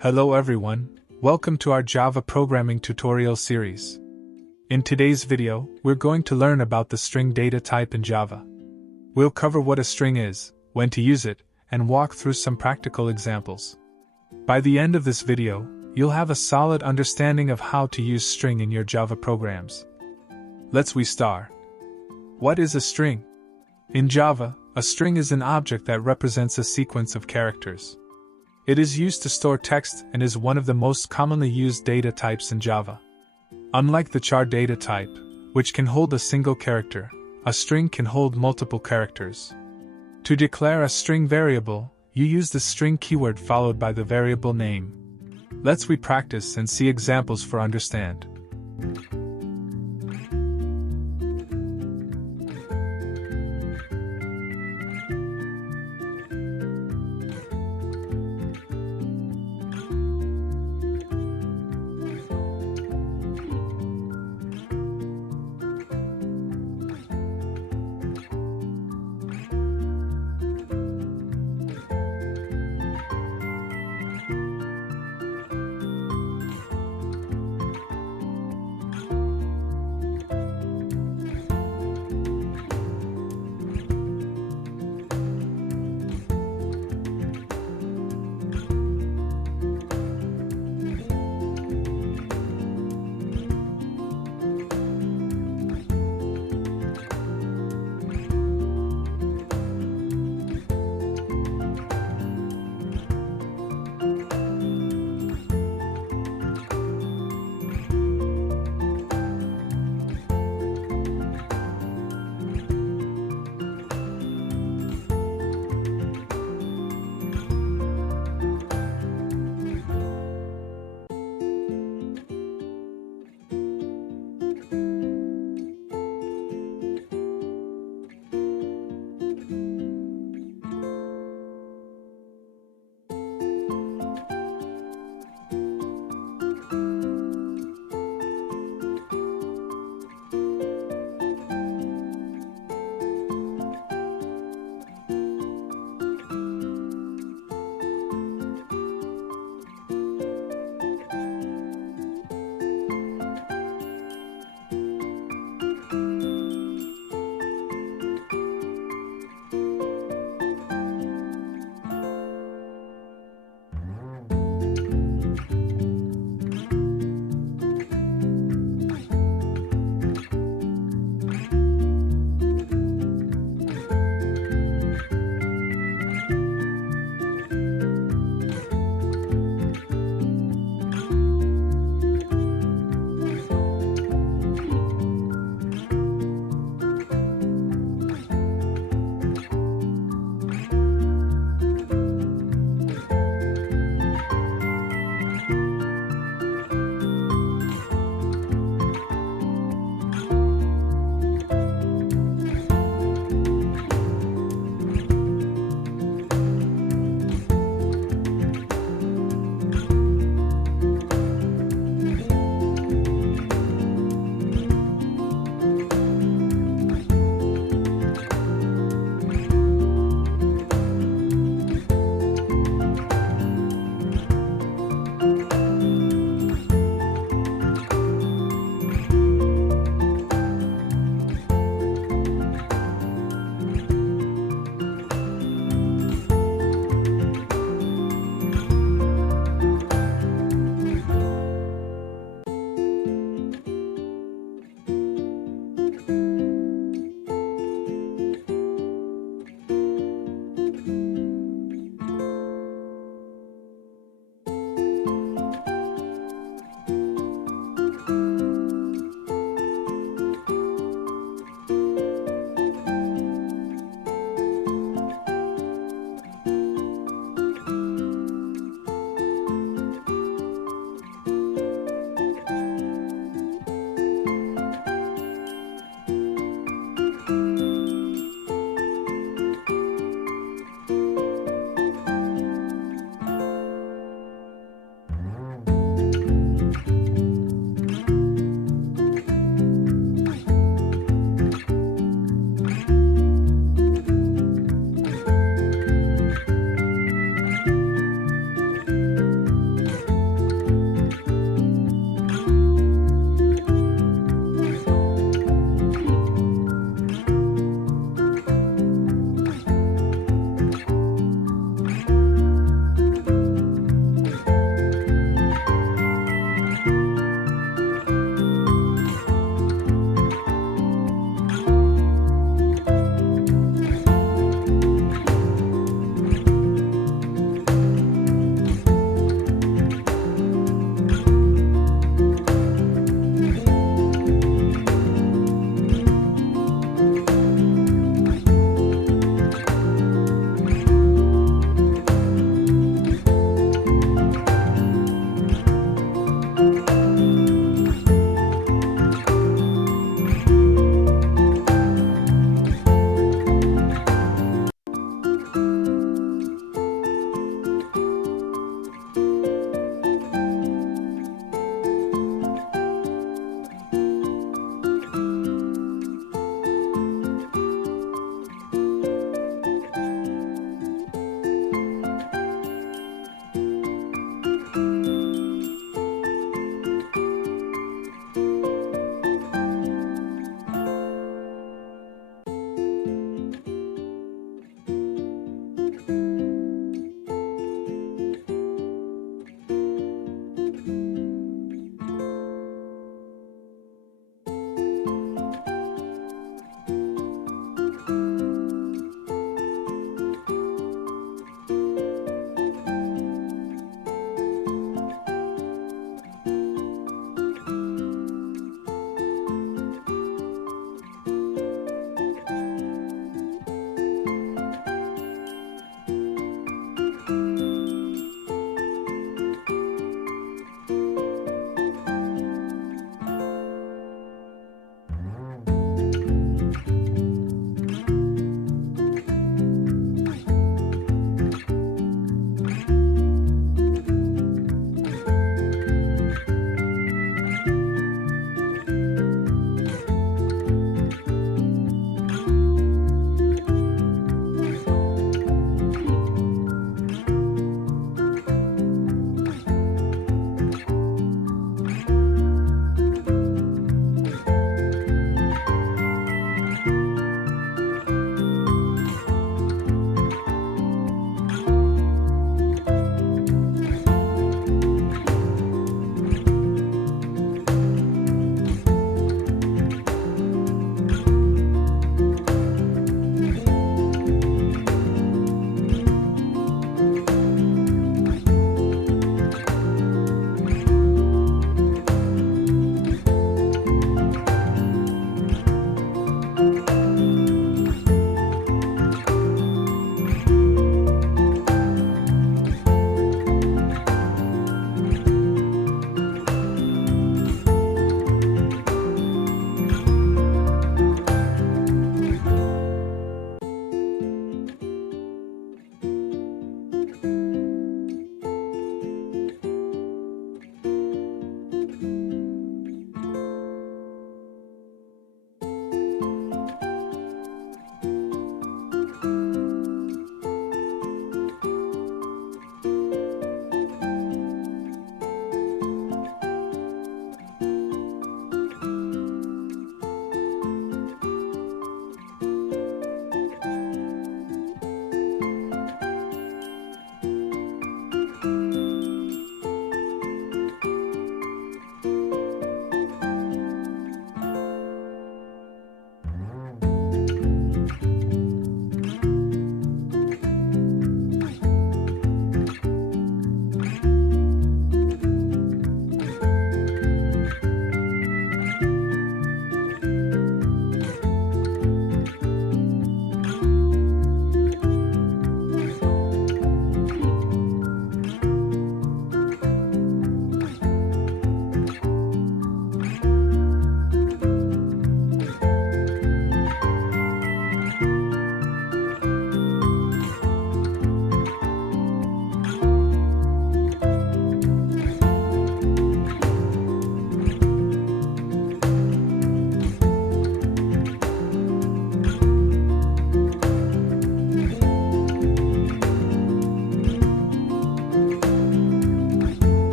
Hello everyone, welcome to our Java programming tutorial series. In today's video, we're going to learn about the string data type in Java. We'll cover what a string is, when to use it, and walk through some practical examples. By the end of this video, you'll have a solid understanding of how to use string in your Java programs. Let's start. What is a string? In Java, a string is an object that represents a sequence of characters. It is used to store text and is one of the most commonly used data types in Java. Unlike the char data type, which can hold a single character, a string can hold multiple characters. To declare a string variable, you use the string keyword followed by the variable name. Let's practice and see examples for understand.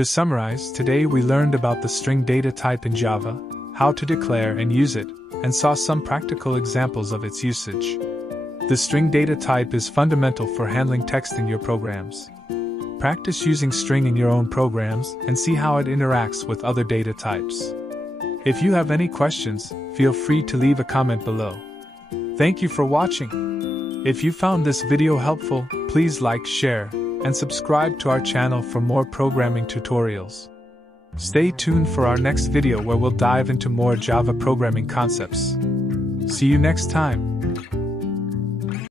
To summarize, today we learned about the string data type in Java, how to declare and use it, and saw some practical examples of its usage. The string data type is fundamental for handling text in your programs. Practice using string in your own programs and see how it interacts with other data types. If you have any questions, feel free to leave a comment below. Thank you for watching. If you found this video helpful, please like, share, and subscribe to our channel for more programming tutorials. Stay tuned for our next video where we'll dive into more Java programming concepts. See you next time.